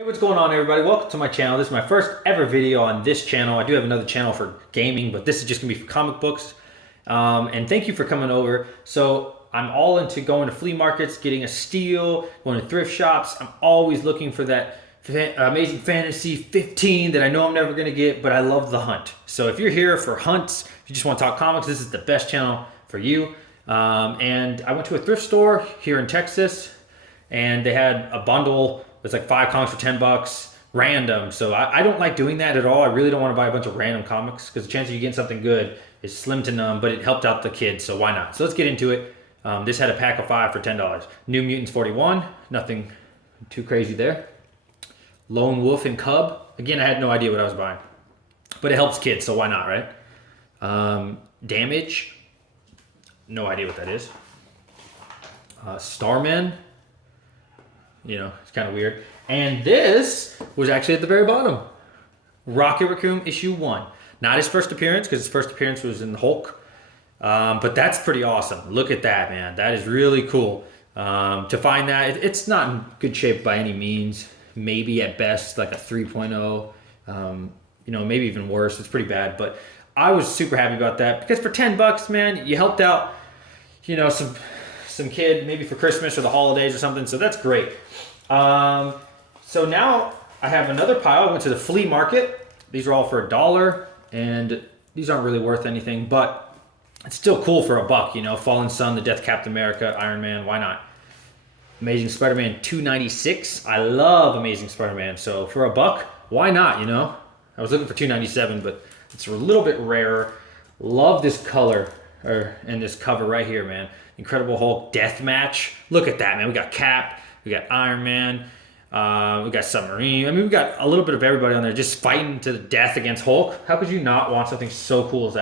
Hey, what's going on, everybody? Welcome to my channel. This is my first ever video on this channel. I do have another channel for gaming, but this is just gonna be for comic books. And thank you for coming over. So I'm all into going to flea markets, getting a steal, going to thrift shops. I'm always looking for that Amazing Fantasy 15 that I know I'm never gonna get, but I love the hunt. So if you're here for hunts, if you just want to talk comics, this is the best channel for you. And I went to a thrift store here in Texas, and they had a bundle. It's like 5 comics for $10, random. So I don't like doing that at all. I really don't want to buy a bunch of random comics because the chance of you getting something good is slim to none, but it helped out the kids, so why not? So let's get into it. This had a pack of 5 for $10. New Mutants 41, nothing too crazy there. Lone Wolf and Cub. Again, I had no idea what I was buying, but it helps kids, so why not, right? Damage, no idea what that is. Starman. You know, it's kind of weird. And this was actually at the very bottom. Rocket Raccoon issue 1. Not his first appearance, because his first appearance was in Hulk. But that's pretty awesome. Look at that, man. That is really cool. To find that, it's not in good shape by any means. Maybe at best like a 3.0. You know, maybe even worse. It's pretty bad. But I was super happy about that. Because for $10, man, you helped out, you know, some kid maybe for Christmas or the holidays or something, so that's great. So now I have another pile. I went to the flea market. These are all for $1, and these aren't really worth anything, but it's still cool for $1, you know. Fallen Sun, The Death Captain America, Iron Man, why not? Amazing Spider-Man $2.96. I love Amazing Spider-Man, so for $1, why not, you know? I was looking for $2.97, but it's a little bit rarer. Love this color and this cover right here, man. Incredible Hulk Death Match. Look at that, man. We got Cap, we got Iron Man, we got Submarine. I mean, we got a little bit of everybody on there just fighting to the death against Hulk. How could you not want something so cool as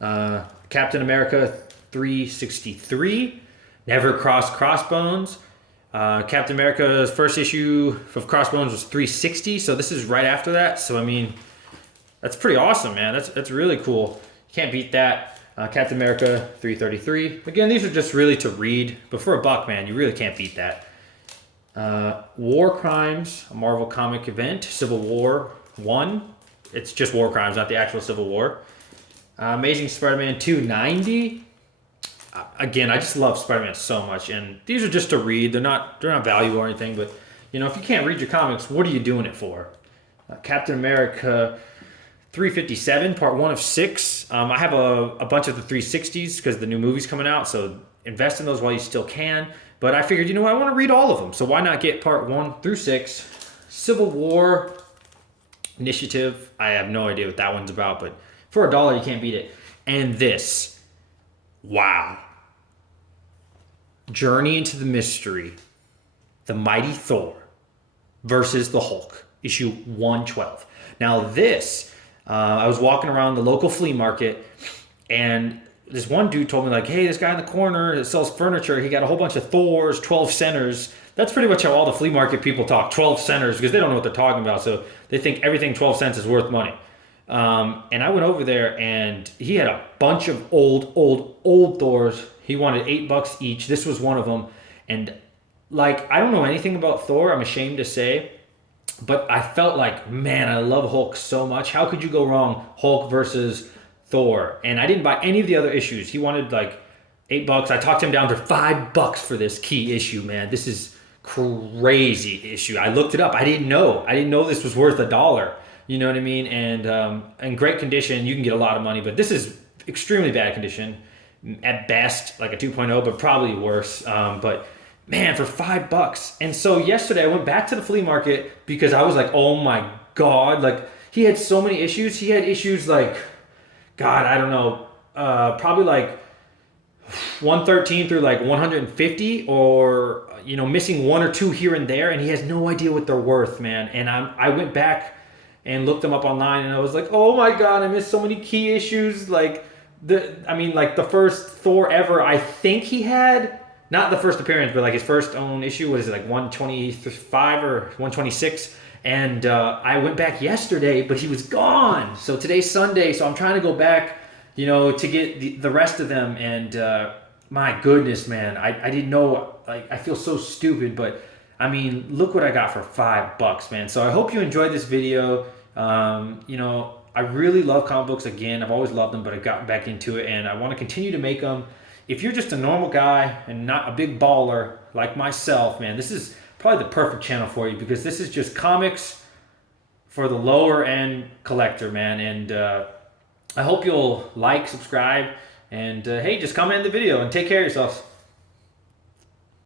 that? Captain America 363, Never Cross Crossbones. Captain America's first issue of Crossbones was 360, so this is right after that. So, I mean, that's pretty awesome, man. That's really cool. You can't beat that. Captain America 333. Again, these are just really to read, but for $1, man, you really can't beat that. War Crimes, a Marvel comic event, Civil War 1. It's just War Crimes, not the actual Civil War. Amazing Spider-Man 290. Again, I just love Spider-Man so much, and these are just to read. They're not valuable or anything, but you know, if you can't read your comics, what are you doing it for? Captain America 357, part 1 of 6. I have a bunch of the 360s because the new movie's coming out, so invest in those while you still can. But I figured, you know what, I want to read all of them, so why not get part 1 through 6. Civil War Initiative, I have no idea what that one's about, but for $1, you can't beat it. And this, wow. Journey into the Mystery, The Mighty Thor versus the Hulk, issue 112. Now this, I was walking around the local flea market, and this one dude told me, like, hey, this guy in the corner that sells furniture, he got a whole bunch of Thors, 12 centers. That's pretty much how all the flea market people talk, 12 centers, because they don't know what they're talking about, so they think everything 12 cents is worth money. And I went over there, and he had a bunch of old Thors. He wanted $8 each. This was one of them. And, like, I don't know anything about Thor, I'm ashamed to say, but I felt like, man, I love Hulk so much. How could you go wrong? Hulk versus Thor. And I didn't buy any of the other issues. He wanted like $8. I talked him down to $5 for this key issue, man. This is crazy issue. I looked it up. I didn't know this was worth $1. You know what I mean? And in great condition, you can get a lot of money, but this is extremely bad condition. At best, like a 2.0, but probably worse. But man, for $5. And so yesterday I went back to the flea market because I was like, oh my God, like he had so many issues. He had issues like, God, I don't know, probably like 113 through like 150, or, you know, missing 1 or 2 here and there. And he has no idea what they're worth, man. And I went back and looked them up online, and I was like, oh my God, I missed so many key issues. Like the first Thor ever, I think he had, not the first appearance, but like his first own issue, what is it, like 125 or 126? And I went back yesterday, but he was gone. So today's Sunday, so I'm trying to go back, you know, to get the rest of them. And my goodness, man, I didn't know, like, I feel so stupid, but I mean, look what I got for $5, man. So I hope you enjoyed this video. You know, I really love comic books. Again, I've always loved them, but I got back into it, and I want to continue to make them. If you're just a normal guy and not a big baller like myself, man, this is probably the perfect channel for you, because this is just comics for the lower end collector, man. And I hope you'll like, subscribe, and hey, just comment in the video and take care of yourselves.